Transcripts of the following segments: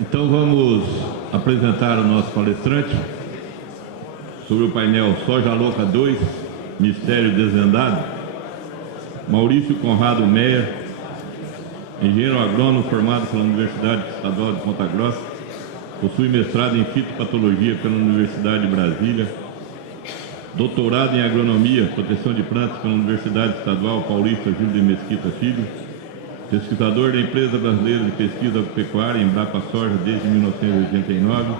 Então vamos apresentar o nosso palestrante sobre o painel Soja Louca 2, Mistério Desvendado. Maurício Conrado Meyer, engenheiro agrônomo formado pela Universidade Estadual de Ponta Grossa, possui mestrado em fitopatologia pela Universidade de Brasília, doutorado em agronomia, proteção de plantas pela Universidade Estadual Paulista Júlio de Mesquita Filho, pesquisador da Empresa Brasileira de Pesquisa Agropecuária, Embrapa Soja, desde 1989.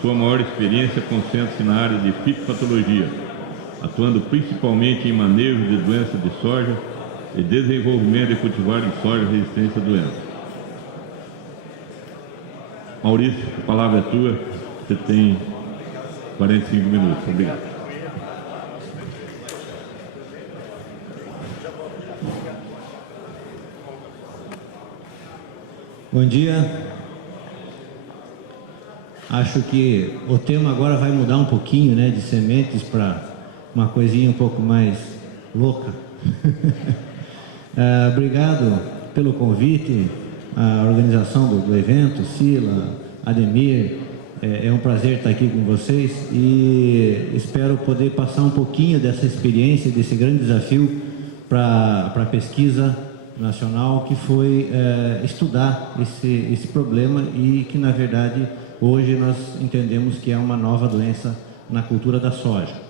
Sua maior experiência concentra-se na área de fitopatologia, atuando principalmente em manejo de doenças de soja e desenvolvimento de cultivar de soja resistente a doenças. Maurício, a palavra é tua, você tem 45 minutos. Obrigado. Bom dia. Acho que o tema agora vai mudar um pouquinho, né, de sementes para uma coisinha um pouco mais louca. Obrigado pelo convite, a organização do evento, Sila, Ademir. É um prazer estar aqui com vocês e espero poder passar um pouquinho dessa experiência, desse grande desafio para a pesquisa nacional, que foi estudar esse problema e que, na verdade, hoje nós entendemos que é uma nova doença na cultura da soja.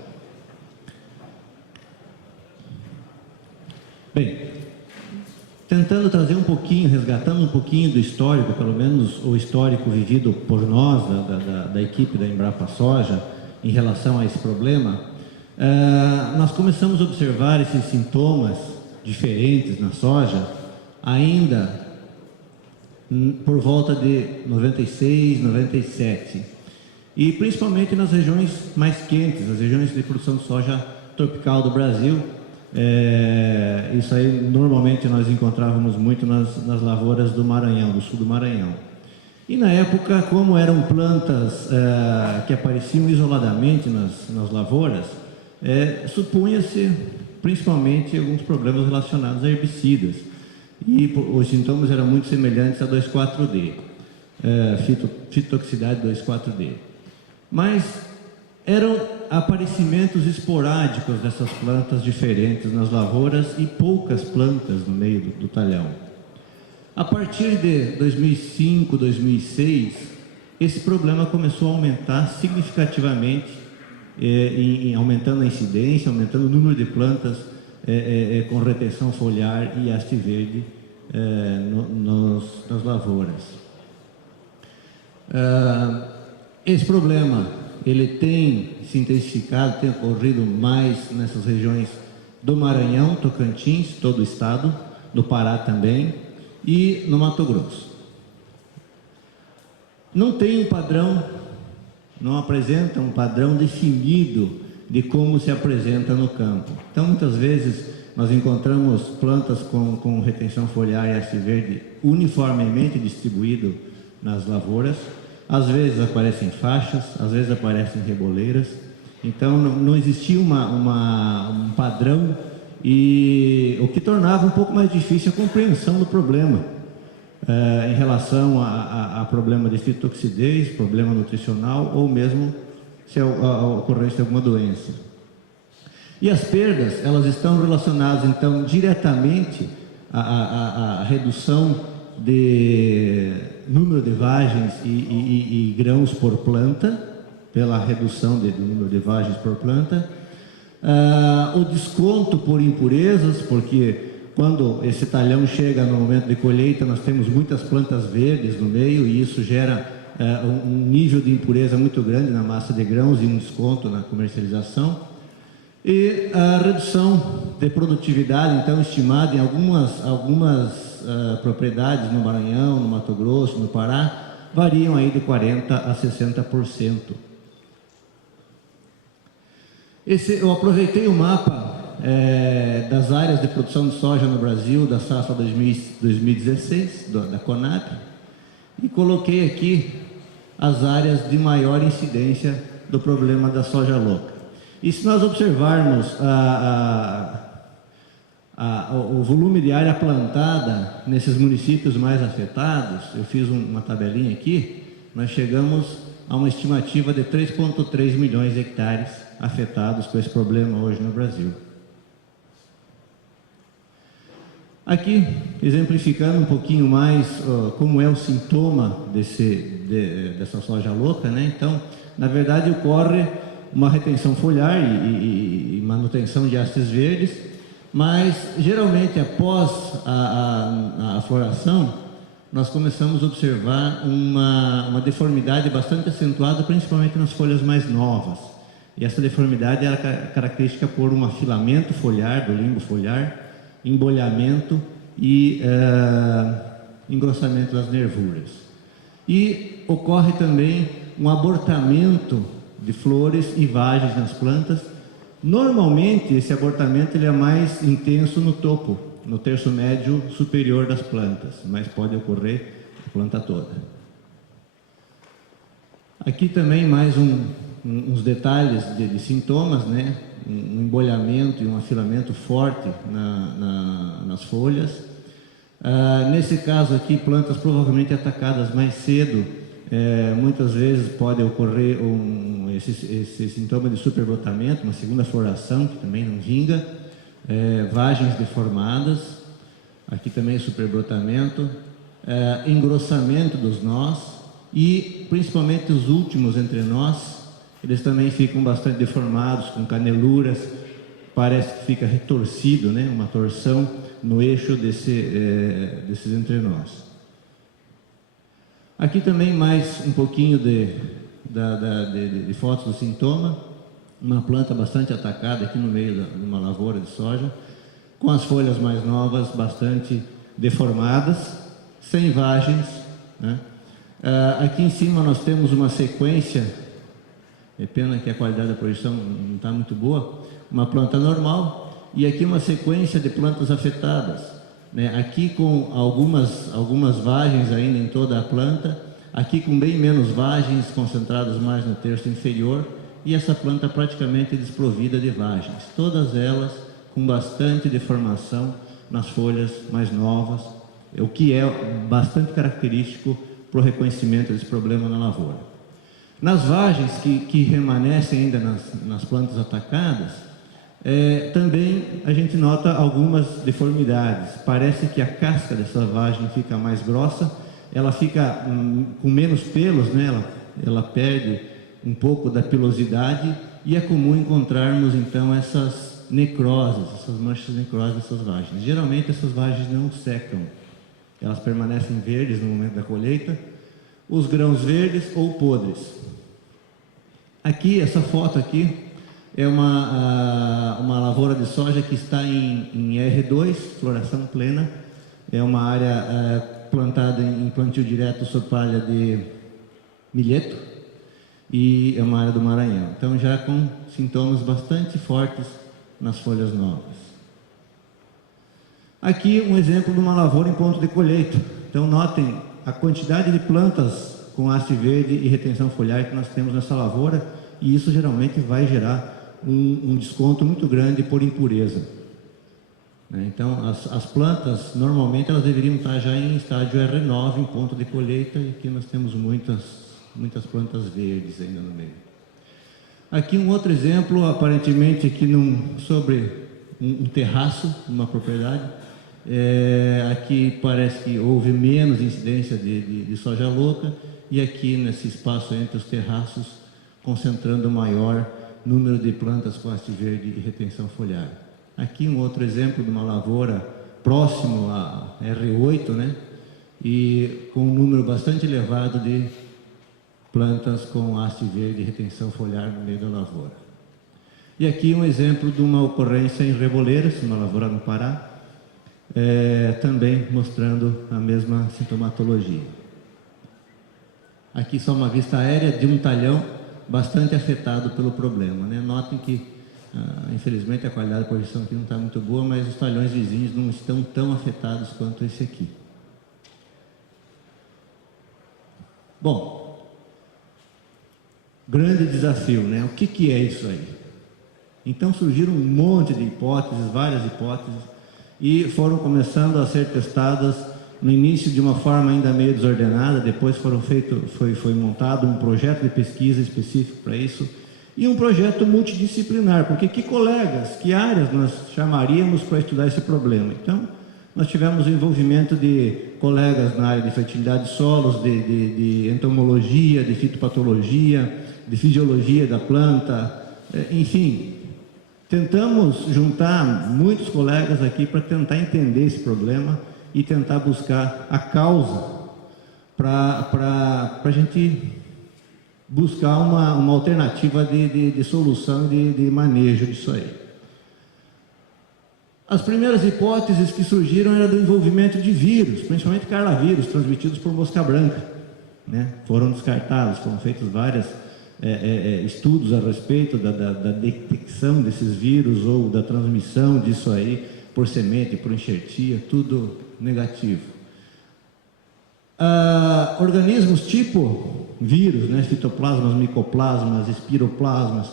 Bem, tentando trazer um pouquinho, resgatando um pouquinho do histórico, pelo menos o histórico vivido por nós, da equipe da Embrapa Soja, em relação a esse problema, nós começamos a observar esses sintomas diferentes na soja ainda por volta de 96, 97, e principalmente nas regiões mais quentes, as regiões de produção de soja tropical do Brasil. Isso aí normalmente nós encontrávamos muito nas lavouras do Maranhão, do sul do Maranhão. E na época, como eram plantas que apareciam isoladamente nas lavouras, supunha-se principalmente alguns problemas relacionados a herbicidas. E os sintomas eram muito semelhantes a 2,4-D, fitotoxicidade 2,4-D. Mas eram aparecimentos esporádicos dessas plantas diferentes nas lavouras e poucas plantas no meio do talhão. A partir de 2005, 2006, esse problema começou a aumentar significativamente, aumentando a incidência, aumentando o número de plantas com retenção foliar e haste verde nas lavouras. Esse problema ele tem se intensificado, tem ocorrido mais nessas regiões do Maranhão, Tocantins, todo o estado, do Pará também, e no Mato Grosso. Não tem um padrão, não apresenta um padrão definido de como se apresenta no campo. Então, muitas vezes, nós encontramos plantas com retenção foliar e haste verde uniformemente distribuído nas lavouras. Às vezes aparecem faixas, às vezes aparecem reboleiras. Então, não existia um padrão, e o que tornava um pouco mais difícil a compreensão do problema em relação a problema de fitotoxidez, problema nutricional ou mesmo se a ocorrência de alguma doença. E as perdas, elas estão relacionadas então diretamente à redução de número de vagens e grãos por planta, pela redução do número de vagens por planta, o desconto por impurezas, porque quando esse talhão chega no momento de colheita, nós temos muitas plantas verdes no meio e isso gera um nível de impureza muito grande na massa de grãos e um desconto na comercialização. E a redução de produtividade, então, estimada em algumas propriedades no Maranhão, no Mato Grosso, no Pará, variam aí de 40% a 60%. Eu aproveitei o mapa das áreas de produção de soja no Brasil, da safra 2016, da Conab, e coloquei aqui as áreas de maior incidência do problema da soja louca. E se nós observarmos o volume de área plantada nesses municípios mais afetados, eu fiz uma tabelinha aqui, nós chegamos a uma estimativa de 3,3 milhões de hectares afetados com esse problema hoje no Brasil. Aqui, exemplificando um pouquinho mais como é o sintoma dessa soja louca, né? Então, na verdade, ocorre uma retenção foliar e manutenção de hastes verdes, mas geralmente após a floração, nós começamos a observar uma deformidade bastante acentuada, principalmente nas folhas mais novas. E essa deformidade era característica por um afilamento foliar, do limbo foliar, embolhamento e engrossamento das nervuras. E ocorre também um abortamento de flores e vagens nas plantas. Normalmente esse abortamento ele é mais intenso no topo, no terço médio superior das plantas, mas pode ocorrer a planta toda. Aqui também mais uns detalhes de sintomas, né? Um embolhamento e um afilamento forte nas folhas. Nesse caso aqui, plantas provavelmente atacadas mais cedo, muitas vezes pode ocorrer esse sintoma de superbrotamento, uma segunda floração que também não vinga, vagens deformadas, aqui também superbrotamento, engrossamento dos nós e principalmente os últimos entre nós, eles também ficam bastante deformados, com caneluras, parece que fica retorcido, né? Uma torção no eixo desses entrenós. Aqui também mais um pouquinho de fotos do sintoma, uma planta bastante atacada aqui no meio de uma lavoura de soja, com as folhas mais novas bastante deformadas, sem vagens, né? Aqui em cima nós temos uma sequência, é pena que a qualidade da projeção não está muito boa, uma planta normal, e aqui uma sequência de plantas afetadas, né? Aqui com algumas vagens ainda em toda a planta, aqui com bem menos vagens, concentradas mais no terço inferior, e essa planta praticamente desprovida de vagens, todas elas com bastante deformação nas folhas mais novas, o que é bastante característico para o reconhecimento desse problema na lavoura. Nas vagens que remanescem ainda nas plantas atacadas, também a gente nota algumas deformidades. Parece que a casca dessa vagem fica mais grossa, ela fica com menos pelos, né? Ela perde um pouco da pilosidade e é comum encontrarmos então essas necroses, essas manchas necrosas dessas vagens. Geralmente essas vagens não secam, elas permanecem verdes no momento da colheita, os grãos verdes ou podres. Aqui, essa foto aqui, é uma lavoura de soja que está em R2, floração plena. É uma área plantada em plantio direto sob palha de milheto e é uma área do Maranhão. Então, já com sintomas bastante fortes nas folhas novas. Aqui, um exemplo de uma lavoura em ponto de colheita. Então, notem a quantidade de plantas com haste verde e retenção foliar que nós temos nessa lavoura, e isso geralmente vai gerar um desconto muito grande por impureza. Então, as plantas, normalmente, elas deveriam estar já em estágio R9, em ponto de colheita, e aqui nós temos muitas plantas verdes ainda no meio. Aqui um outro exemplo, aparentemente aqui sobre um terraço, numa propriedade. Aqui parece que houve menos incidência de soja louca, e aqui nesse espaço entre os terraços, concentrando o maior número de plantas com haste verde e retenção foliar. Aqui um outro exemplo de uma lavoura próximo a R8, né? E com um número bastante elevado de plantas com haste verde e retenção foliar no meio da lavoura. E aqui um exemplo de uma ocorrência em Reboleiras, uma lavoura no Pará, também mostrando a mesma sintomatologia. Aqui só uma vista aérea de um talhão bastante afetado pelo problema, né? Notem que, infelizmente, a qualidade da projeção aqui não está muito boa, mas os talhões vizinhos não estão tão afetados quanto esse aqui. Bom, grande desafio, né? O que é isso aí? Então surgiram um monte de hipóteses, várias hipóteses, e foram começando a ser testadas no início de uma forma ainda meio desordenada, depois foi montado um projeto de pesquisa específico para isso, e um projeto multidisciplinar, porque que colegas, que áreas nós chamaríamos para estudar esse problema? Então, nós tivemos o envolvimento de colegas na área de fertilidade de solos, de entomologia, de fitopatologia, de fisiologia da planta, enfim, tentamos juntar muitos colegas aqui para tentar entender esse problema e tentar buscar a causa para a gente buscar uma alternativa de solução e de manejo disso aí. As primeiras hipóteses que surgiram eram do envolvimento de vírus, principalmente carlavírus, transmitidos por mosca branca, né? Foram descartados, foram feitos vários estudos a respeito da detecção desses vírus ou da transmissão disso aí por semente, por enxertia, tudo negativo. Organismos tipo vírus, né? Fitoplasmas, micoplasmas, espiroplasmas,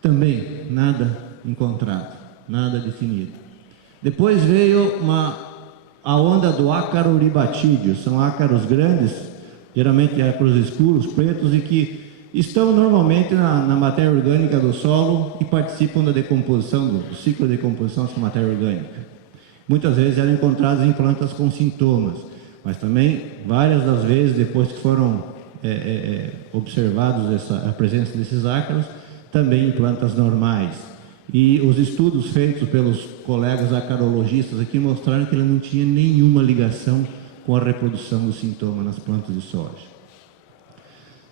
também nada encontrado, nada definido. Depois veio a onda do ácaro uribatídeo, são ácaros grandes, geralmente ácaros escuros, pretos, e que estão normalmente na matéria orgânica do solo e participam da decomposição, do ciclo de decomposição dessa matéria orgânica. Muitas vezes eram encontrados em plantas com sintomas, mas também várias das vezes, depois que foram observados a presença desses ácaros, também em plantas normais. E os estudos feitos pelos colegas acarologistas aqui mostraram que ele não tinha nenhuma ligação com a reprodução do sintoma nas plantas de soja.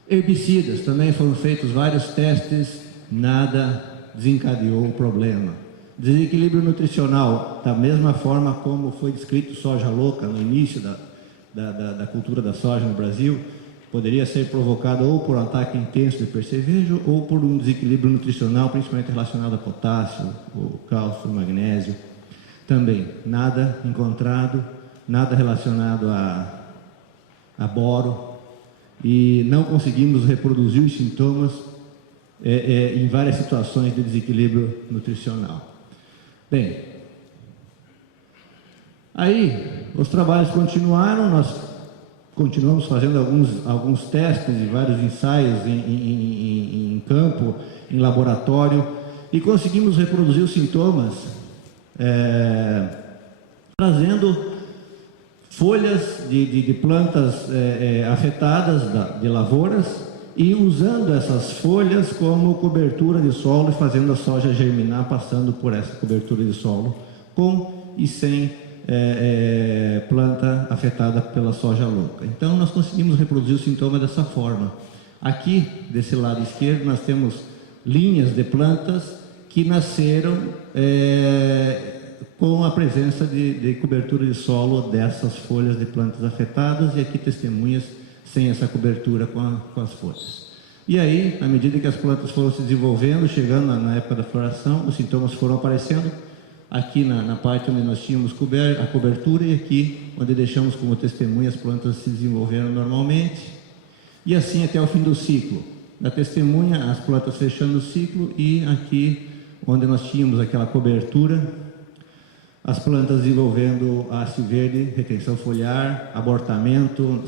Herbicidas, também foram feitos vários testes, nada desencadeou o problema. Desequilíbrio nutricional, da mesma forma como foi descrito soja louca no início da cultura da soja no Brasil, poderia ser provocado ou por um ataque intenso de percevejo ou por um desequilíbrio nutricional, principalmente relacionado a potássio, o cálcio, o magnésio. Também nada encontrado, nada relacionado a boro, e não conseguimos reproduzir os sintomas em várias situações de desequilíbrio nutricional. Bem, aí os trabalhos continuaram, nós continuamos fazendo alguns testes e vários ensaios em campo, em laboratório, e conseguimos reproduzir os sintomas trazendo folhas de plantas afetadas de lavouras e usando essas folhas como cobertura de solo e fazendo a soja germinar passando por essa cobertura de solo, com e sem planta afetada pela soja louca. Então nós conseguimos reproduzir o sintoma dessa forma. Aqui, desse lado esquerdo, nós temos linhas de plantas que nasceram com a presença de cobertura de solo dessas folhas de plantas afetadas, e aqui testemunhas sem essa cobertura com as folhas. E aí, à medida que as plantas foram se desenvolvendo, chegando na época da floração, os sintomas foram aparecendo, aqui na parte onde nós tínhamos a cobertura, e aqui onde deixamos como testemunha as plantas se desenvolveram normalmente, e assim até o fim do ciclo. Da testemunha, as plantas fechando o ciclo, e aqui onde nós tínhamos aquela cobertura, as plantas desenvolvendo haste verde, retenção foliar, abortamento,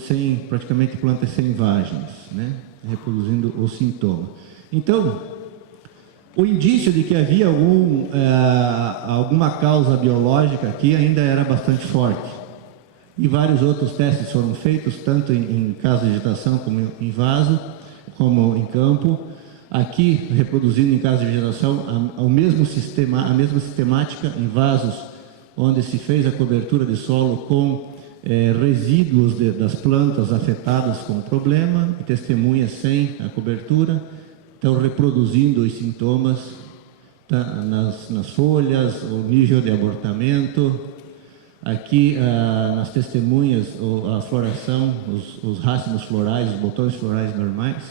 praticamente plantas sem vagens, né? Reproduzindo o sintoma. Então, o indício de que havia alguma causa biológica aqui ainda era bastante forte. E vários outros testes foram feitos, tanto em casa de vegetação como em vaso, como em campo. Aqui, reproduzindo em casa de vegetação a mesma sistemática em vasos, onde se fez a cobertura de solo com resíduos das plantas afetadas com o problema, e testemunhas sem a cobertura, então reproduzindo os sintomas nas folhas, o nível de abortamento. Aqui nas testemunhas, a floração, os racimos florais, os botões florais normais,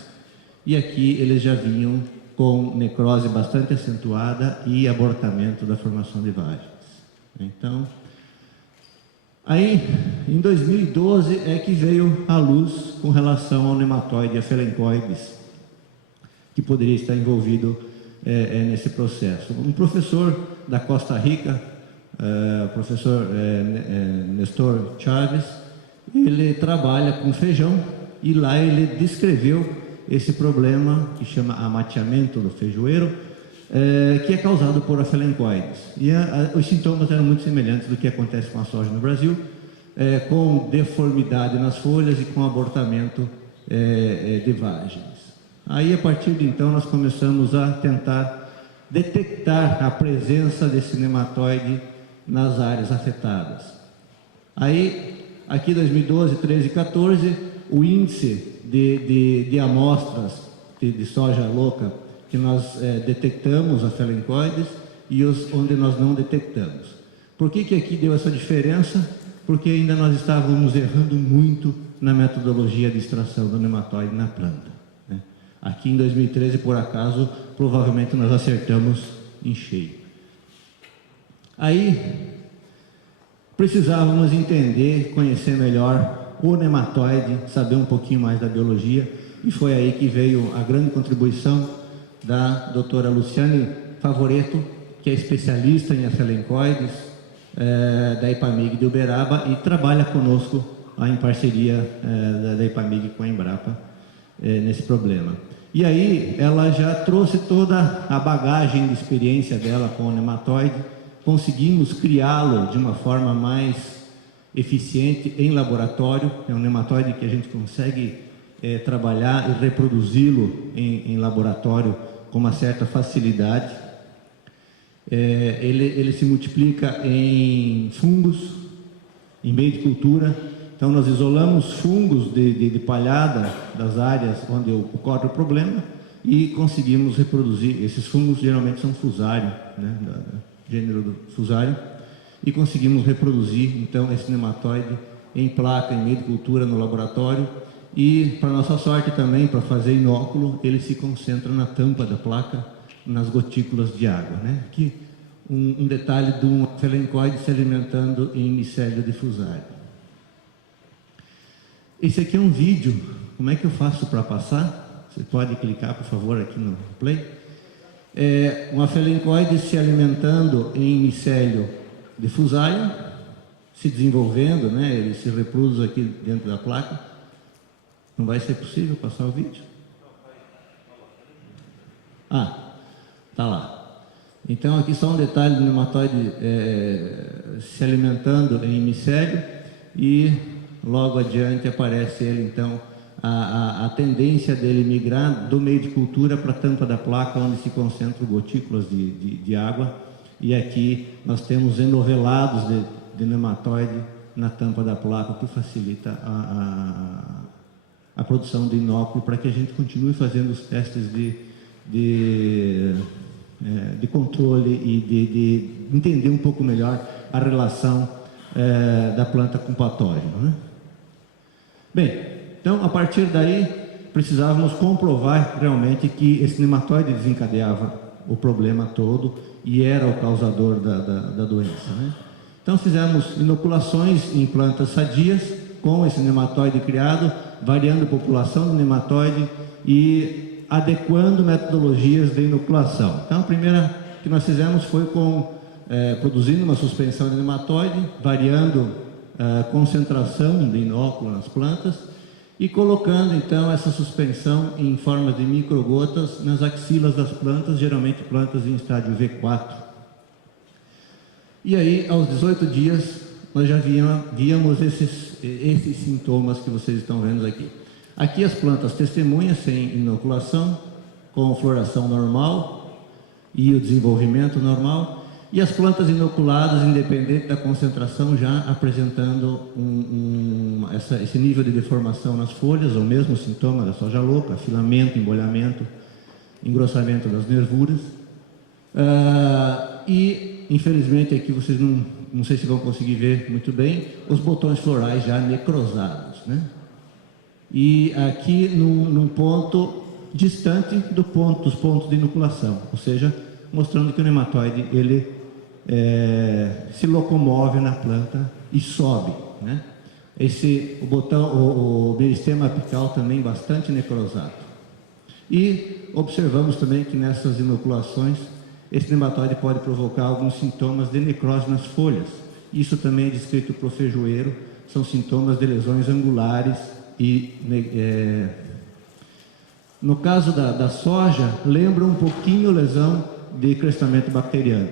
e aqui eles já vinham com necrose bastante acentuada e abortamento da formação de vagens. Então, aí em 2012 é que veio a luz com relação ao nematóide Aphelencoides, que poderia estar envolvido nesse processo. Um professor da Costa Rica, o professor Nestor Chaves, ele trabalha com feijão e lá ele descreveu esse problema que chama amateamento do feijoeiro, que é causado por afelencoides. E os sintomas eram muito semelhantes do que acontece com a soja no Brasil, com deformidade nas folhas e com abortamento de vagens. Aí, a partir de então, nós começamos a tentar detectar a presença desse nematóide nas áreas afetadas. Aí, aqui 2012, 13 e 14, o índice de amostras de soja louca que nós detectamos afelencoides e onde nós não detectamos. Por que aqui deu essa diferença? Porque ainda nós estávamos errando muito na metodologia de extração do nematóide na planta, né? Aqui em 2013, por acaso, provavelmente nós acertamos em cheio. Aí, precisávamos entender, conhecer melhor o nematóide, saber um pouquinho mais da biologia, e foi aí que veio a grande contribuição da doutora Luciane Favoreto, que é especialista em afelencoides, da IPAMIG de Uberaba, e trabalha conosco em parceria da IPAMIG com a Embrapa nesse problema. E aí ela já trouxe toda a bagagem de experiência dela com o nematóide, conseguimos criá-lo de uma forma mais eficiente em laboratório. É um nematóide que a gente consegue trabalhar e reproduzi-lo em laboratório com uma certa facilidade. Ele se multiplica em fungos, em meio de cultura. Então nós isolamos fungos de palhada das áreas onde ocorre o problema e conseguimos reproduzir. Esses fungos geralmente são fusário, né, gênero do fusário, e conseguimos reproduzir então esse nematóide em placa, em meio de cultura no laboratório. E, para nossa sorte também, para fazer inóculo, ele se concentra na tampa da placa, nas gotículas de água, né? Aqui um detalhe de um afelencoide se alimentando em micélio de fusário. Esse aqui é um vídeo. Como é que eu faço para passar? Você pode clicar, por favor, aqui no play. Um afelencoide se alimentando em micélio de fusário, se desenvolvendo, né? Ele se reproduz aqui dentro da placa. Não vai ser possível passar o vídeo? Ah, tá lá. Então aqui só um detalhe do nematóide se alimentando em micélio, e logo adiante aparece ele então a tendência dele migrar do meio de cultura para a tampa da placa, onde se concentram gotículas de água, e aqui nós temos enovelados de nematóide na tampa da placa, o que facilita a produção de inóculo, para que a gente continue fazendo os testes de controle e de entender um pouco melhor a relação da planta com o patógeno, né? Bem, então a partir daí precisávamos comprovar realmente que esse nematóide desencadeava o problema todo e era o causador da doença, né? Então fizemos inoculações em plantas sadias com esse nematóide criado, variando a população do nematóide e adequando metodologias de inoculação. Então a primeira que nós fizemos foi produzindo uma suspensão de nematóide, variando a concentração de inóculo nas plantas e colocando então essa suspensão em forma de microgotas nas axilas das plantas, geralmente plantas em estágio V4. E aí, aos 18 dias, nós já víamos esses sintomas que vocês estão vendo aqui. Aqui as plantas testemunhas sem inoculação, com floração normal e o desenvolvimento normal, e as plantas inoculadas, independente da concentração, já apresentando esse nível de deformação nas folhas, ou mesmo o sintoma da soja louca, afilamento, embolhamento, engrossamento das nervuras. E, infelizmente, aqui vocês não sei se vão conseguir ver muito bem, os botões florais já necrosados, né? E aqui num ponto distante dos pontos de inoculação, ou seja, mostrando que o nematóide ele se locomove na planta e sobe, né? O meristema apical também bastante necrosado. E observamos também que nessas inoculações esse nematóide pode provocar alguns sintomas de necrose nas folhas. Isso também é descrito para o feijoeiro, são sintomas de lesões angulares e, no caso da soja, lembra um pouquinho lesão de crestamento bacteriano.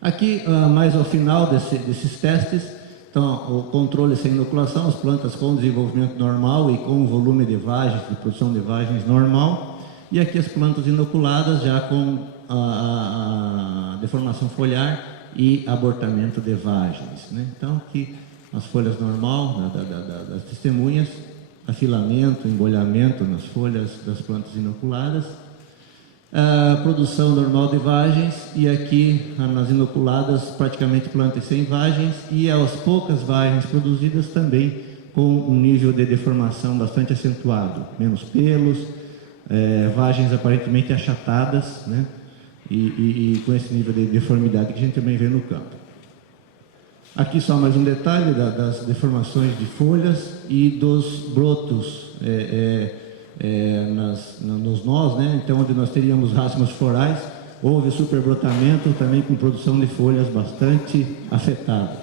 Aqui, mais ao final desses testes, então, o controle sem inoculação, as plantas com desenvolvimento normal e com volume de vagens, de produção de vagens normal, e aqui as plantas inoculadas já com a deformação foliar e abortamento de vagens, né? Então, aqui as folhas normal das testemunhas, afilamento, embolhamento nas folhas das plantas inoculadas, a produção normal de vagens, e aqui nas inoculadas praticamente plantas sem vagens, e aos poucas vagens produzidas também com um nível de deformação bastante acentuado, menos pelos, vagens aparentemente achatadas, né? E com esse nível de deformidade que a gente também vê no campo. Aqui só mais um detalhe das deformações de folhas e dos brotos nos nós, né? Então, onde nós teríamos racimos florais, houve superbrotamento também com produção de folhas bastante afetadas.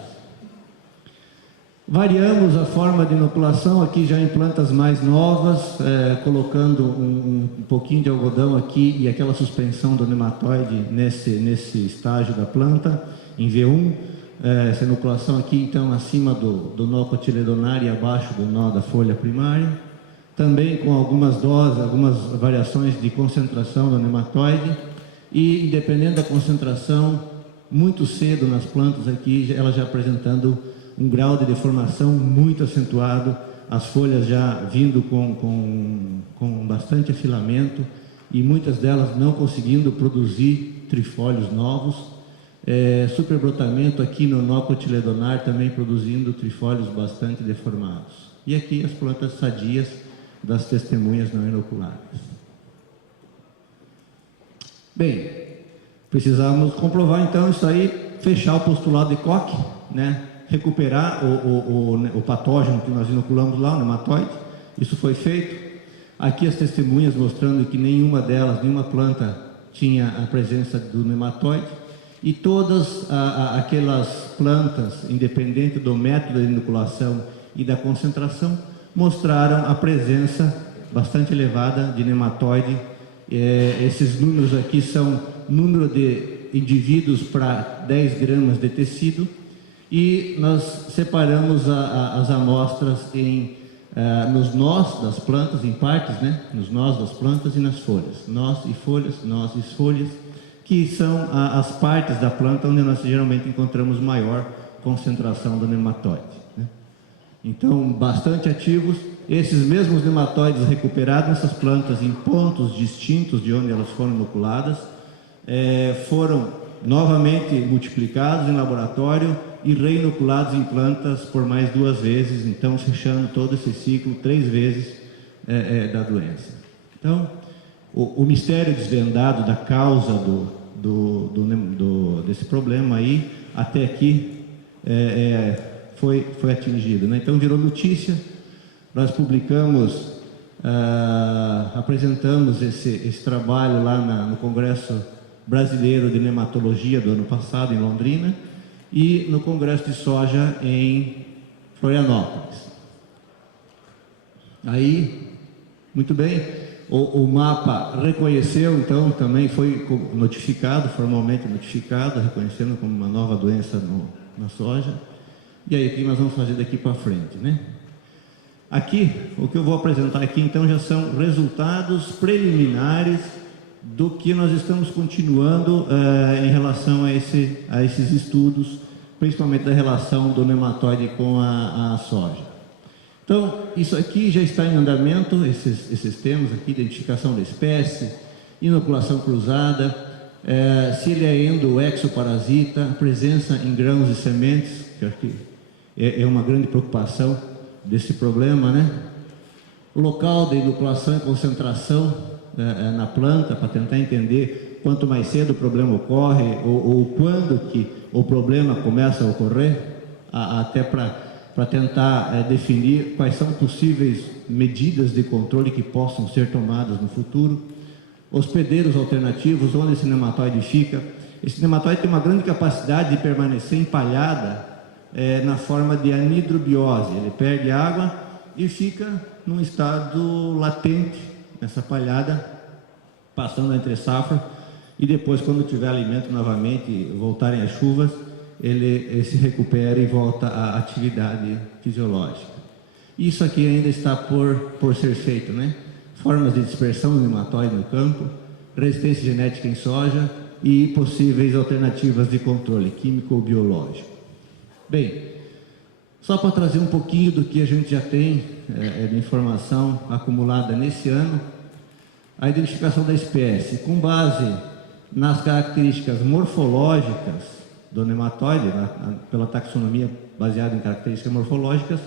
Variamos a forma de inoculação aqui já em plantas mais novas, colocando um pouquinho de algodão aqui e aquela suspensão do nematóide nesse estágio da planta, em V1. Essa inoculação aqui, então, acima do nó cotiledonar e abaixo do nó da folha primária. Também com algumas doses, algumas variações de concentração do nematóide, e dependendo da concentração, muito cedo nas plantas aqui, ela já apresentando um grau de deformação muito acentuado, as folhas já vindo com bastante afilamento, e muitas delas não conseguindo produzir trifólios novos. Superbrotamento aqui no nó cotiledonar também produzindo trifólios bastante deformados. E aqui as plantas sadias das testemunhas não inoculadas. Bem, precisamos comprovar então isso aí, fechar o postulado de Koch, né? Recuperar o patógeno que nós inoculamos lá, o nematóide. Isso foi feito. Aqui as testemunhas mostrando que nenhuma planta tinha a presença do nematóide, e todas aquelas plantas, independente do método de inoculação e da concentração, mostraram a presença bastante elevada de nematóide. Esses números aqui são número de indivíduos para 10 gramas de tecido, e nós separamos as amostras nos nós das plantas, em partes, né? Nos nós das plantas e nas folhas. Nós e folhas, que são as partes da planta onde nós geralmente encontramos maior concentração do nematóide, né? Então, bastante ativos. Esses mesmos nematóides recuperados nessas plantas em pontos distintos de onde elas foram inoculadas, foram novamente multiplicados em laboratório e reinoculados em plantas por mais 2 vezes, então fechando todo esse ciclo 3 vezes da doença. Então, o mistério desvendado da causa desse problema aí, até aqui, foi atingido, né? Então virou notícia, nós publicamos, apresentamos esse trabalho lá no Congresso Brasileiro de Nematologia do ano passado, em Londrina, e no Congresso de Soja em Florianópolis. Aí, muito bem, o mapa reconheceu, então também foi notificado, formalmente notificado, reconhecendo como uma nova doença na soja. E aí, o que nós vamos fazer daqui para frente, né? Aqui, o que eu vou apresentar aqui, então, já são resultados preliminares do que nós estamos continuando em relação a esses estudos, principalmente da relação do nematóide com a soja. Então, isso aqui já está em andamento, esses temas aqui, identificação da espécie, inoculação cruzada, se ele é endo ou exoparasita, presença em grãos e sementes, que acho que é uma grande preocupação desse problema, né? O local da inoculação e concentração na planta, para tentar entender quanto mais cedo o problema ocorre, ou quando que o problema começa a ocorrer, até para tentar definir quais são possíveis medidas de controle que possam ser tomadas no futuro. hospedeiros alternativos, onde esse nematóide fica. Esse nematóide tem uma grande capacidade de permanecer empalhada na forma de anidrobiose. Ele perde água e fica num estado latente, nessa palhada, passando entre safra, e depois, quando tiver alimento novamente, voltarem as chuvas, ele se recupera e volta à atividade fisiológica. Isso aqui ainda está por ser feito, né? Formas de dispersão do nematóide no campo, resistência genética em soja e possíveis alternativas de controle químico ou biológico. Bem, só para trazer um pouquinho do que a gente já tem de informação acumulada nesse ano, a identificação da espécie, com base nas características morfológicas do nematóide, pela taxonomia baseada em características morfológicas,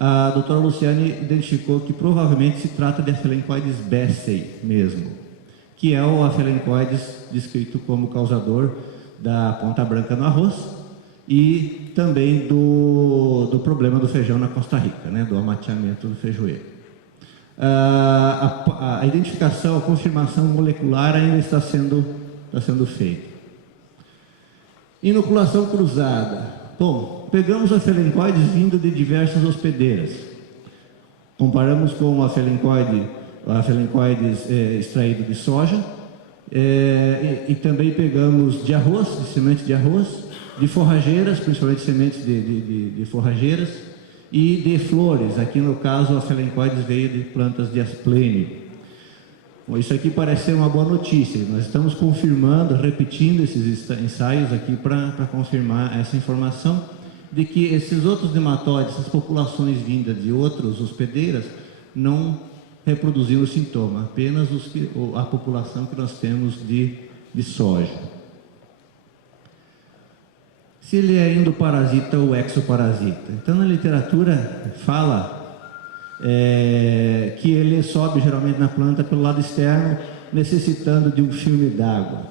a doutora Luciane identificou que provavelmente se trata de Aphelencoides bassei mesmo, que é o Aphelencoides descrito como causador da ponta branca no arroz e também do problema do feijão na Costa Rica, né, do amateamento do feijoeiro. A identificação, a confirmação molecular ainda está sendo feita. Inoculação cruzada. Bom, pegamos Aphelencoides vindo de diversas hospedeiras. Comparamos com o Aphelencoides extraído de soja, e também pegamos de arroz, de semente de arroz, de forrageiras, principalmente sementes de forrageiras, e de flores. Aqui no caso o Aphelencoides veio de plantas de asplênio. Bom, isso aqui parece ser uma boa notícia. Nós estamos confirmando, repetindo esses ensaios aqui para confirmar essa informação de que esses outros nematóides, essas populações vindas de outras hospedeiras, não reproduziram o sintoma, apenas a população que nós temos de soja. Se ele é endoparasita ou exoparasita. Então, na literatura fala que ele sobe geralmente na planta pelo lado externo, necessitando de um filme d'água.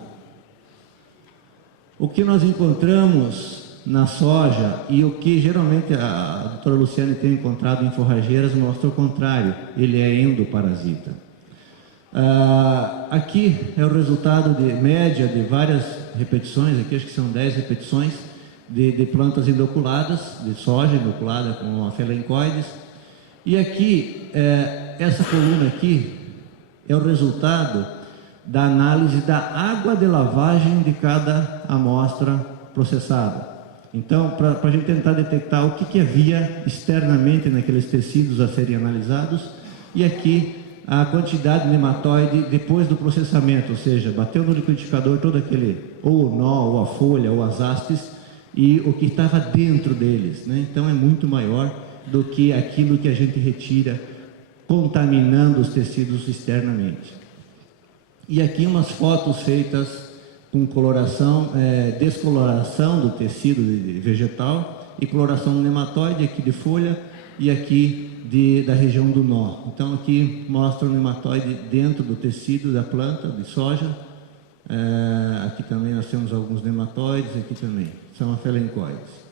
O que nós encontramos na soja e o que geralmente a doutora Luciane tem encontrado em forrageiras mostra o contrário, ele é endoparasita. Aqui é o resultado de média de várias repetições, aqui acho que são 10 repetições de plantas inoculadas, de soja inoculada com Aphelencoides. E aqui, essa coluna aqui é o resultado da análise da água de lavagem de cada amostra processada. Então, para a gente tentar detectar o que havia externamente naqueles tecidos a serem analisados, e aqui a quantidade de nematóide depois do processamento, ou seja, bateu no liquidificador todo aquele, ou o nó, ou a folha, ou as hastes, e o que estava dentro deles, né? Então é muito maior do que aquilo que a gente retira contaminando os tecidos externamente. E aqui umas fotos feitas com coloração, descoloração do tecido vegetal e coloração do nematóide, aqui de folha e aqui da região do nó. Então aqui mostra o nematóide dentro do tecido da planta de soja. Aqui também nós temos alguns nematóides, aqui também são Aphelencoides.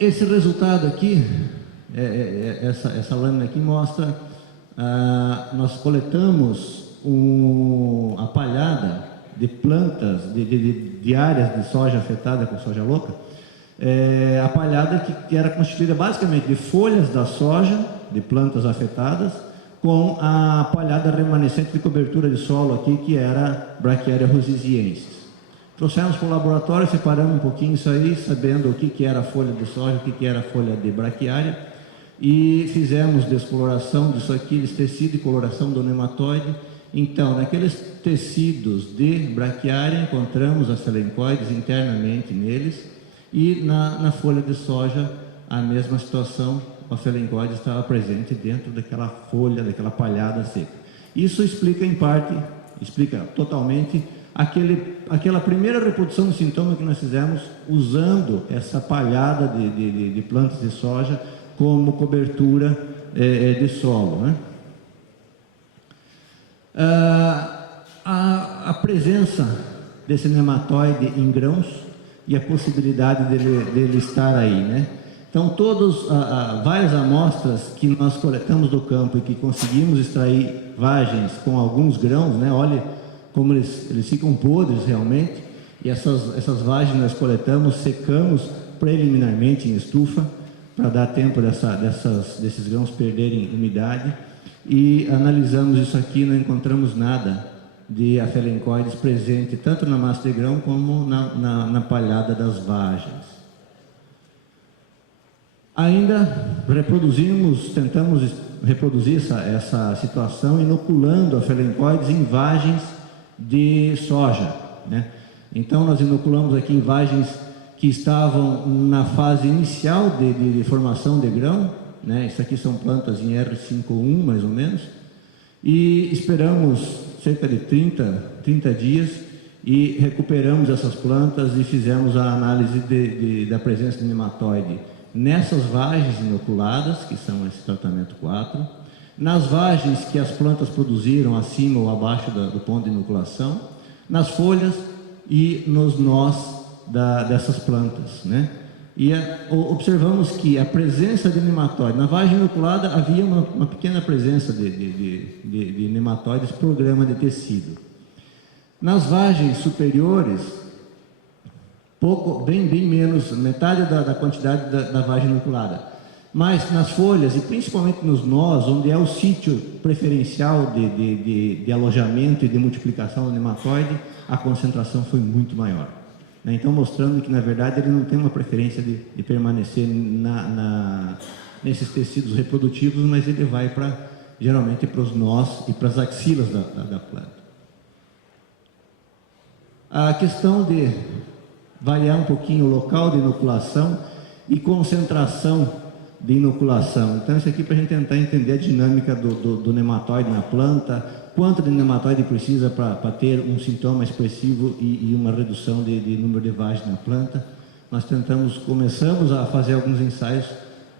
Esse resultado aqui, essa lâmina aqui mostra, nós coletamos a palhada de plantas, de áreas de soja afetada com soja louca, a palhada que era constituída basicamente de folhas da soja, de plantas afetadas, com a palhada remanescente de cobertura de solo aqui, que era Brachiaria rosisiensis. Trouxemos para o laboratório, separamos um pouquinho isso aí, sabendo o que era a folha de soja, o que era a folha de braquiária, e fizemos descoloração disso aqui, desse tecido, e coloração do nematóide. Então, naqueles tecidos de braquiária, encontramos as Aphelencoides internamente neles, e na folha de soja, a mesma situação, o Aphelencoide estava presente dentro daquela folha, daquela palhada seca. Isso explica em parte, explica totalmente, aquela primeira reprodução do sintoma que nós fizemos usando essa palhada de plantas de soja como cobertura de solo, né? A presença desse nematóide em grãos e a possibilidade dele estar aí, né? Então, várias amostras que nós coletamos do campo e que conseguimos extrair vagens com alguns grãos, né? Olha como eles ficam podres realmente. E essas vagens nós coletamos, secamos preliminarmente em estufa, para dar tempo desses grãos perderem umidade. E analisamos isso aqui, não encontramos nada de afelencoides presente, tanto na massa de grão como na palhada das vagens. Ainda tentamos reproduzir essa situação inoculando afelencoides em vagens de soja, né? Então nós inoculamos aqui em vagens que estavam na fase inicial de formação de grão, né? Isso aqui são plantas em R51 mais ou menos, e esperamos cerca de 30 dias e recuperamos essas plantas e fizemos a análise da presença de nematóide nessas vagens inoculadas, que são esse tratamento 4, nas vagens que as plantas produziram acima ou abaixo do ponto de inoculação, nas folhas e nos nós dessas plantas, né? E observamos que a presença de nematóide, na vagem inoculada havia uma pequena presença de nematóides por grama de tecido. Nas vagens superiores, bem menos, metade da quantidade da vagem inoculada. Mas nas folhas e principalmente nos nós, onde é o sítio preferencial de alojamento e de multiplicação do nematóide, a concentração foi muito maior. Então, mostrando que, na verdade, ele não tem uma preferência de permanecer nesses tecidos reprodutivos, mas ele vai geralmente para os nós e para as axilas da planta. A questão de variar um pouquinho o local de inoculação e concentração de inoculação. Então, isso aqui para a gente tentar entender a dinâmica do nematóide na planta, quanto de nematóide precisa para ter um sintoma expressivo e uma redução de número de vagens na planta. Nós começamos a fazer alguns ensaios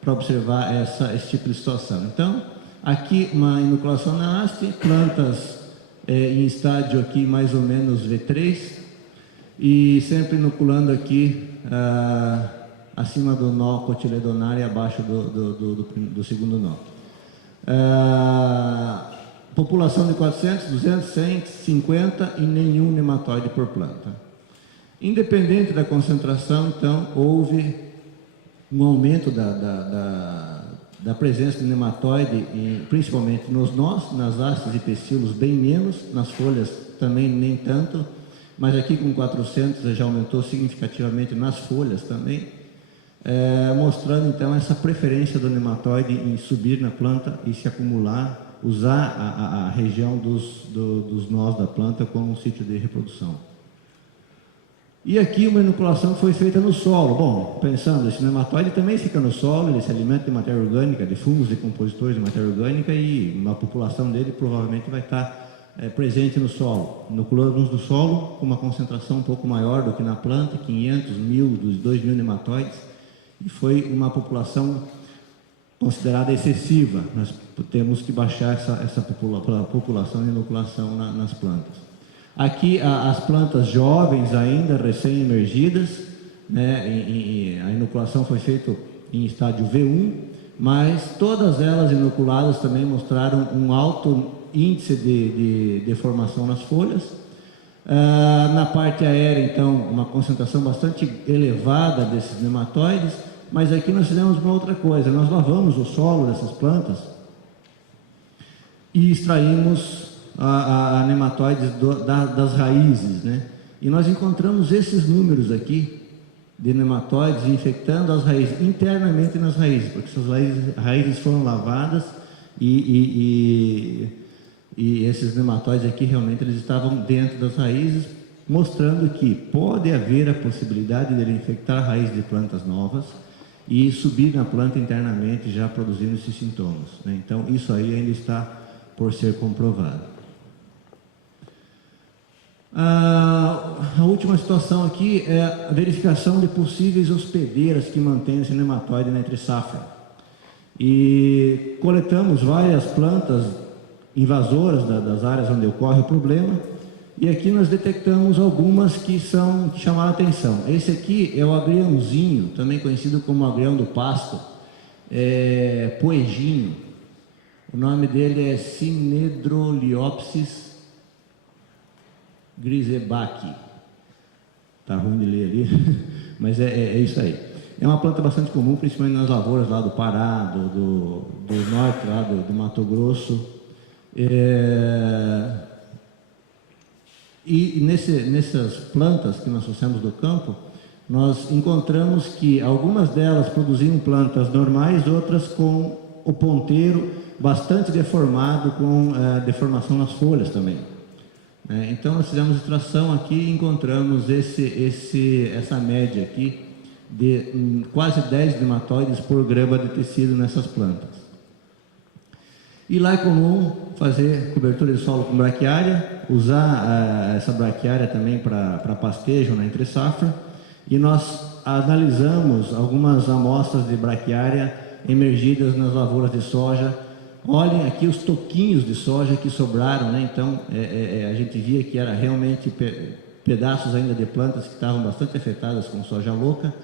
para observar esse tipo de situação. Então, aqui uma inoculação na haste, plantas em estágio aqui mais ou menos V3, e sempre inoculando aqui acima do nó cotiledonar e abaixo do segundo nó. População de 400, 200, 100, 50 e nenhum nematóide por planta. Independente da concentração, então, houve um aumento da presença de nematóide, principalmente nos nós, nas hastes e pecilos bem menos, nas folhas também nem tanto, mas aqui com 400 já aumentou significativamente nas folhas também, mostrando então essa preferência do nematóide em subir na planta e se acumular, usar a região dos nós da planta como um sítio de reprodução. E aqui uma inoculação foi feita no solo. Bom, pensando, esse nematóide também fica no solo, ele se alimenta de matéria orgânica, de fungos decompositores de matéria orgânica, e uma população dele provavelmente vai estar presente no solo. Inoculamos no solo com uma concentração um pouco maior do que na planta, 500, 1.000, 2.000 nematóides, e foi uma população considerada excessiva. Nós temos que baixar essa população de inoculação nas plantas. Aqui as plantas jovens ainda, recém-emergidas, né, a inoculação foi feita em estágio V1, mas todas elas inoculadas também mostraram um alto índice de formação nas folhas. Na parte aérea, então, uma concentração bastante elevada desses nematóides, mas aqui nós fizemos uma outra coisa, nós lavamos o solo dessas plantas e extraímos a nematóides das raízes, né? E nós encontramos esses números aqui de nematóides infectando as raízes, internamente nas raízes, porque essas raízes foram lavadas e esses nematóides aqui realmente eles estavam dentro das raízes, mostrando que pode haver a possibilidade de ele infectar a raiz de plantas novas e subir na planta internamente já produzindo esses sintomas, né? Então isso aí ainda está por ser comprovado. A última situação aqui é a verificação de possíveis hospedeiras que mantêm esse nematóide na entre-safra. E coletamos várias plantas invasoras das áreas onde ocorre o problema E aqui nós detectamos algumas que chamaram a atenção. Esse aqui é o agriãozinho, também conhecido como agrião do pasto, poejinho. O nome dele é Synedroliopsis grisebachi. Tá ruim de ler ali, mas é isso aí. É uma planta bastante comum, principalmente nas lavouras lá do Pará, do norte, lá do Mato Grosso. E nessas plantas que nós trouxemos do campo, nós encontramos que algumas delas produziam plantas normais, outras com o ponteiro bastante deformado, com deformação nas folhas também. Então nós fizemos extração aqui e encontramos essa média aqui de quase 10 nematóides por grama de tecido nessas plantas. E lá é comum fazer cobertura de solo com braquiária, usar essa braquiária também para pastejo na entre-safra, e nós analisamos algumas amostras de braquiária emergidas nas lavouras de soja. Olhem aqui os toquinhos de soja que sobraram, né? Então a gente via que era realmente pedaços ainda de plantas que estavam bastante afetadas com soja louca,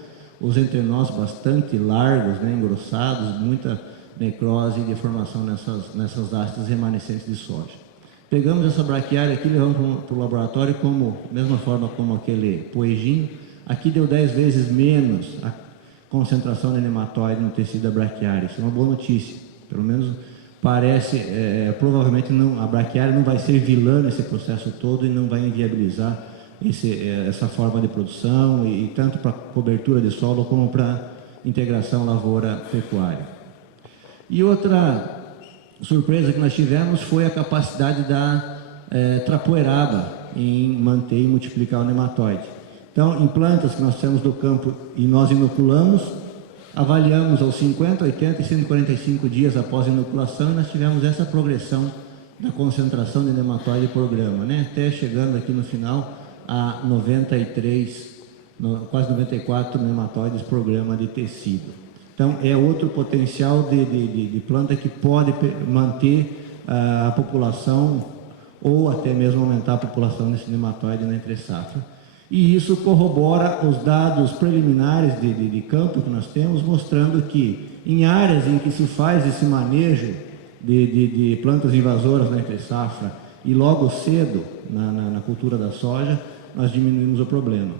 os entrenós bastante largos, né? Engrossados, muita necrose e deformação nessas hastes remanescentes de soja. Pegamos essa braquiária aqui, levamos para o laboratório, mesma forma como aquele poejinho. Aqui deu 10 vezes menos a concentração de nematóide no tecido da braquiária. Isso é uma boa notícia, pelo menos parece, provavelmente a braquiária não vai ser vilã nesse processo todo e não vai inviabilizar essa forma de produção, e tanto para cobertura de solo como para integração lavoura-pecuária. E outra surpresa que nós tivemos foi a capacidade da trapoeraba em manter e multiplicar o nematóide. Então, em plantas que nós temos do campo e nós inoculamos, avaliamos aos 50, 80 e 145 dias após a inoculação, e nós tivemos essa progressão da concentração de nematóide por grama, né? Até chegando aqui no final a 93, quase 94 nematóides por grama de tecido. Então, é outro potencial de planta que pode manter a população ou até mesmo aumentar a população desse nematóide na entre-safra. E isso corrobora os dados preliminares de campo que nós temos, mostrando que em áreas em que se faz esse manejo de plantas invasoras na entre-safra e logo cedo na cultura da soja, nós diminuímos o problema.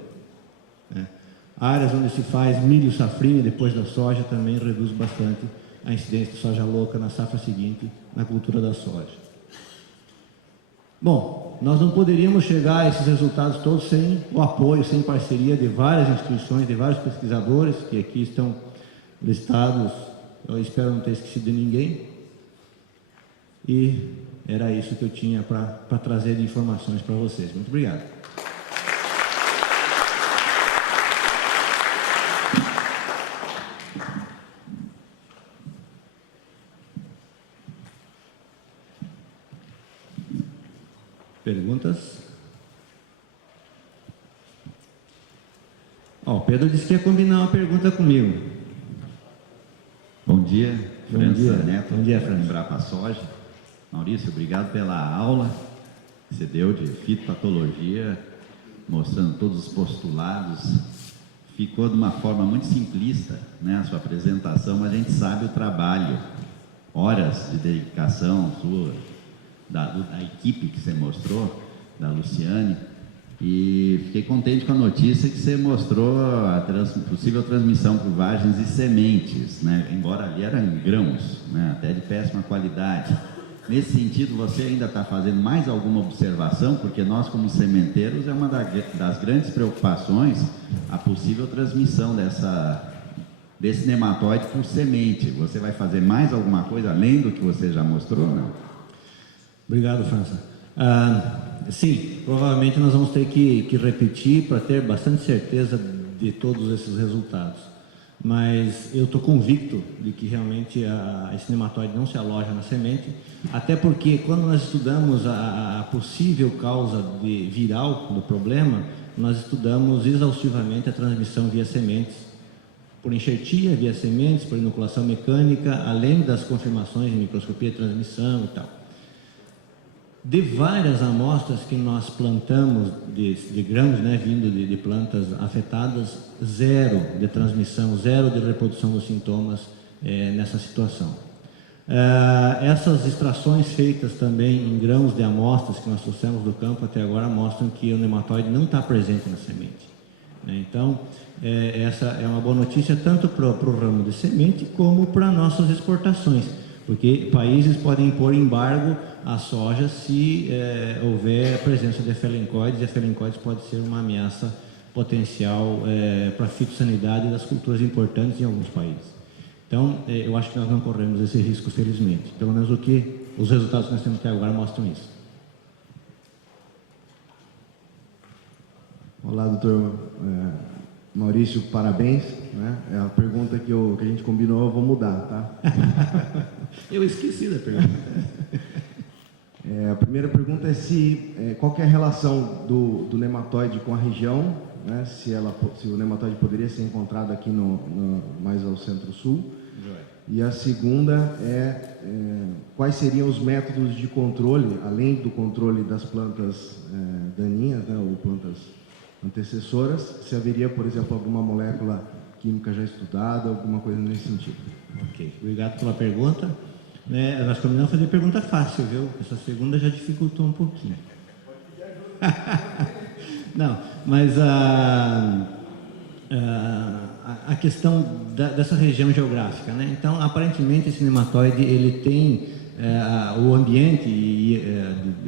Áreas onde se faz milho safrinha depois da soja também reduz bastante a incidência de soja louca na safra seguinte na cultura da soja. Bom, nós não poderíamos chegar a esses resultados todos sem o apoio, sem parceria de várias instituições, de vários pesquisadores que aqui estão listados. Eu espero não ter esquecido de ninguém. E era isso que eu tinha para trazer de informações para vocês. Muito obrigado. Perguntas? O Pedro disse que ia combinar uma pergunta comigo. Bom dia, França Neto. Bom dia, França. Embrapa Soja. Maurício, obrigado pela aula que você deu de fitopatologia, mostrando todos os postulados. Ficou de uma forma muito simplista, né, a sua apresentação, mas a gente sabe o trabalho, horas de dedicação sua, da equipe que você mostrou, da Luciane, e fiquei contente com a notícia que você mostrou a possível transmissão por vagens e sementes, né? Embora ali eram grãos, né? Até de péssima qualidade. Nesse sentido, você ainda está fazendo mais alguma observação? Porque nós, como sementeiros, é uma das grandes preocupações a possível transmissão desse nematóide por semente. Você vai fazer mais alguma coisa além do que você já mostrou, não? Obrigado, França. Sim, provavelmente nós vamos ter que repetir para ter bastante certeza de todos esses resultados. Mas eu estou convicto de que realmente esse nematóide não se aloja na semente, até porque quando nós estudamos a possível causa viral do problema, nós estudamos exaustivamente a transmissão via sementes, por enxertia, via sementes, por inoculação mecânica, além das confirmações de microscopia de transmissão e tal. de várias amostras que nós plantamos de grãos, né, vindo de plantas afetadas, zero de transmissão, zero de reprodução dos sintomas nessa situação. Essas extrações feitas também em grãos de amostras que nós trouxemos do campo até agora mostram que o nematóide não está presente na semente, né? Então, essa é uma boa notícia tanto para o ramo de semente como para nossas exportações, porque países podem impor embargo à soja se houver a presença de efelencoides, e efelencoides pode ser uma ameaça potencial para a fitossanidade das culturas importantes em alguns países. Então, eu acho que nós não corremos esse risco, felizmente. Pelo menos os resultados que nós temos até agora mostram isso. Olá, doutor Maurício, parabéns, né? É a pergunta que a gente combinou, eu vou mudar, tá? Eu esqueci da pergunta. A primeira pergunta é qual que é a relação do nematóide com a região, né? Se o nematóide poderia ser encontrado aqui mais ao centro-sul. E a segunda quais seriam os métodos de controle, além do controle das plantas daninhas, né, ou plantas antecessoras, se haveria, por exemplo, alguma molécula química já estudada, alguma coisa nesse sentido. Ok, obrigado pela pergunta. Nós combinamos fazer pergunta fácil, viu? Essa segunda já dificultou um pouquinho. Não, mas a questão dessa região geográfica, né? Então, aparentemente, esse nematóide ele tem o ambiente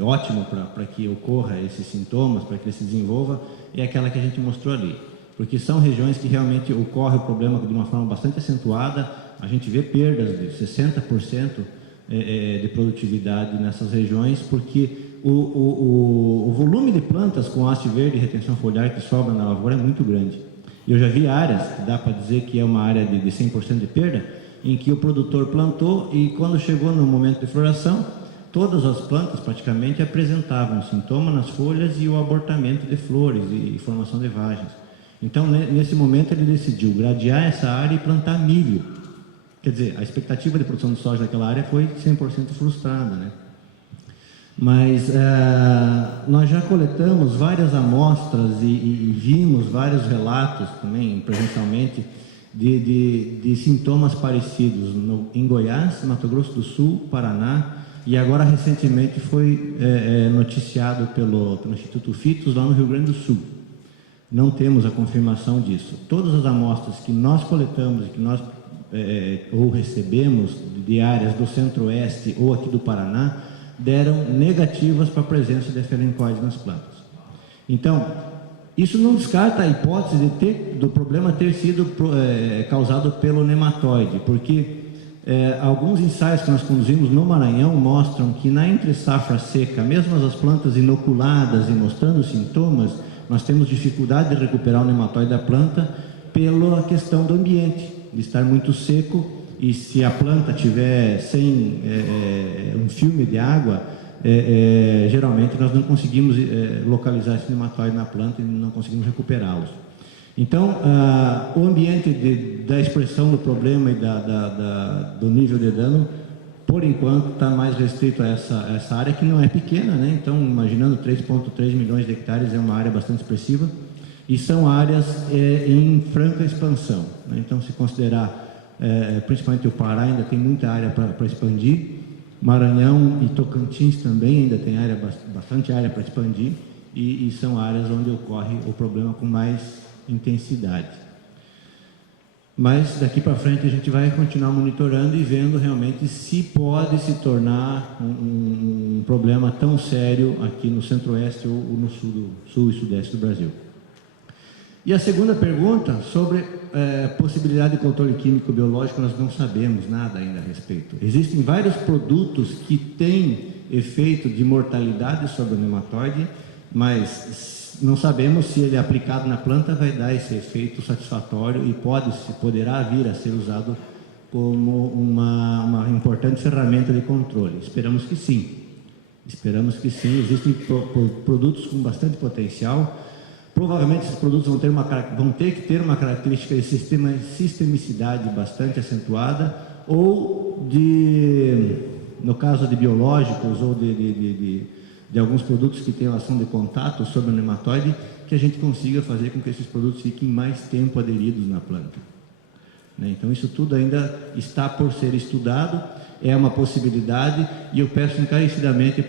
ótimo para que ocorra esses sintomas, para que ele se desenvolva, é aquela que a gente mostrou ali, porque são regiões que realmente ocorre o problema de uma forma bastante acentuada. A gente vê perdas de 60% de produtividade nessas regiões, porque o volume de plantas com haste verde e retenção foliar que sobra na lavoura é muito grande. Eu já vi áreas, dá para dizer que é uma área de 100% de perda, em que o produtor plantou e quando chegou no momento de floração, todas as plantas praticamente apresentavam sintoma nas folhas e o abortamento de flores e formação de vagens. Então, nesse momento, ele decidiu gradear essa área e plantar milho. Quer dizer, a expectativa de produção de soja naquela área foi 100% frustrada, né? Mas nós já coletamos várias amostras e vimos vários relatos também, presencialmente, de sintomas parecidos em Goiás, Mato Grosso do Sul, Paraná, e agora recentemente foi noticiado pelo Instituto Fitos lá no Rio Grande do Sul. Não temos a confirmação disso. Todas as amostras que nós coletamos e que nós ou recebemos de áreas do Centro-Oeste ou aqui do Paraná deram negativas para a presença de efelencoides nas plantas. Então, isso não descarta a hipótese do problema ter sido causado pelo nematóide, porque alguns ensaios que nós conduzimos no Maranhão mostram que na entre-safra seca, mesmo as plantas inoculadas e mostrando sintomas, nós temos dificuldade de recuperar o nematóide da planta pela questão do ambiente, de estar muito seco, e se a planta tiver sem um filme de água, geralmente nós não conseguimos localizar esse nematóide na planta e não conseguimos recuperá-los. Então, o ambiente da expressão do problema e do nível de dano, por enquanto, está mais restrito a essa área, que não é pequena, né? Então, imaginando 3,3 milhões de hectares, é uma área bastante expressiva, e são áreas em franca expansão, né? Então, se considerar, principalmente o Pará ainda tem muita área para expandir, Maranhão e Tocantins também ainda tem bastante área para expandir, e são áreas onde ocorre o problema com mais intensidade. Mas daqui para frente a gente vai continuar monitorando e vendo realmente se pode se tornar um problema tão sério aqui no Centro-Oeste ou no Sul e Sudeste do Brasil. E a segunda pergunta, sobre possibilidade de controle químico biológico, nós não sabemos nada ainda a respeito. Existem vários produtos que têm efeito de mortalidade sobre o nematóide, mas não sabemos se ele aplicado na planta vai dar esse efeito satisfatório e poderá vir a ser usado como uma importante ferramenta de controle. Esperamos que sim. Esperamos que sim. Existem produtos com bastante potencial. Provavelmente esses produtos vão ter que ter uma característica de sistemicidade bastante acentuada, ou no caso de biológicos ou de de alguns produtos que têm ação de contato sobre o nematóide, que a gente consiga fazer com que esses produtos fiquem mais tempo aderidos na planta. Então isso tudo ainda está por ser estudado, é uma possibilidade, e eu peço encarecidamente,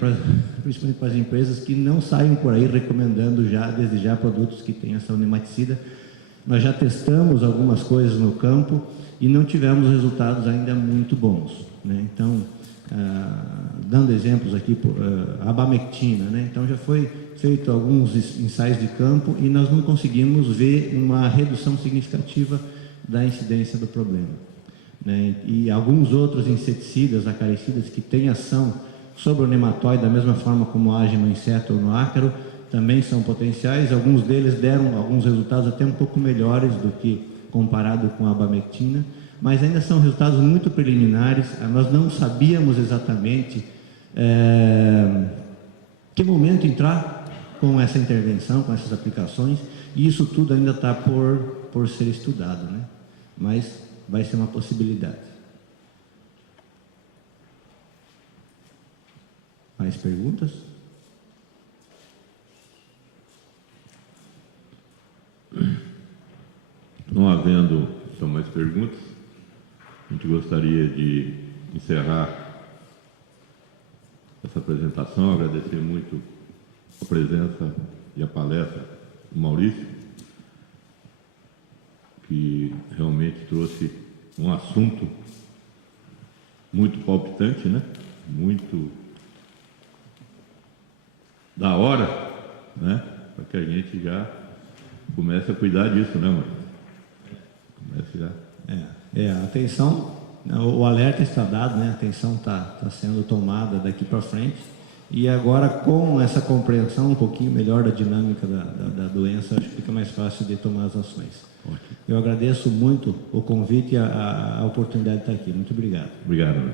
principalmente para as empresas, que não saiam por aí recomendando desde já produtos que têm ação nematicida. Nós já testamos algumas coisas no campo e não tivemos resultados ainda muito bons. Então, dando exemplos aqui, a abamectina, então já foi feito alguns ensaios de campo e nós não conseguimos ver uma redução significativa da incidência do problema. E alguns outros inseticidas, acaricidas, que têm ação sobre o nematóide da mesma forma como agem no inseto ou no ácaro, também são potenciais. Alguns deles deram alguns resultados até um pouco melhores do que comparado com a abamectina, mas ainda são resultados muito preliminares. Nós não sabíamos exatamente que momento entrar com essa intervenção, com essas aplicações, e isso tudo ainda está por ser estudado, mas vai ser uma possibilidade. Mais perguntas? Não havendo só mais perguntas, a gente gostaria de encerrar essa apresentação, agradecer muito a presença e a palestra do Maurício, que realmente trouxe um assunto muito palpitante, muito da hora, para que a gente já comece a cuidar disso, mano? Comece já. A atenção, o alerta está dado, a atenção está sendo tomada daqui para frente, e agora com essa compreensão um pouquinho melhor da dinâmica da doença, acho que fica mais fácil de tomar as ações. Ótimo. Eu agradeço muito o convite e a oportunidade de estar aqui. Muito obrigado. Obrigado.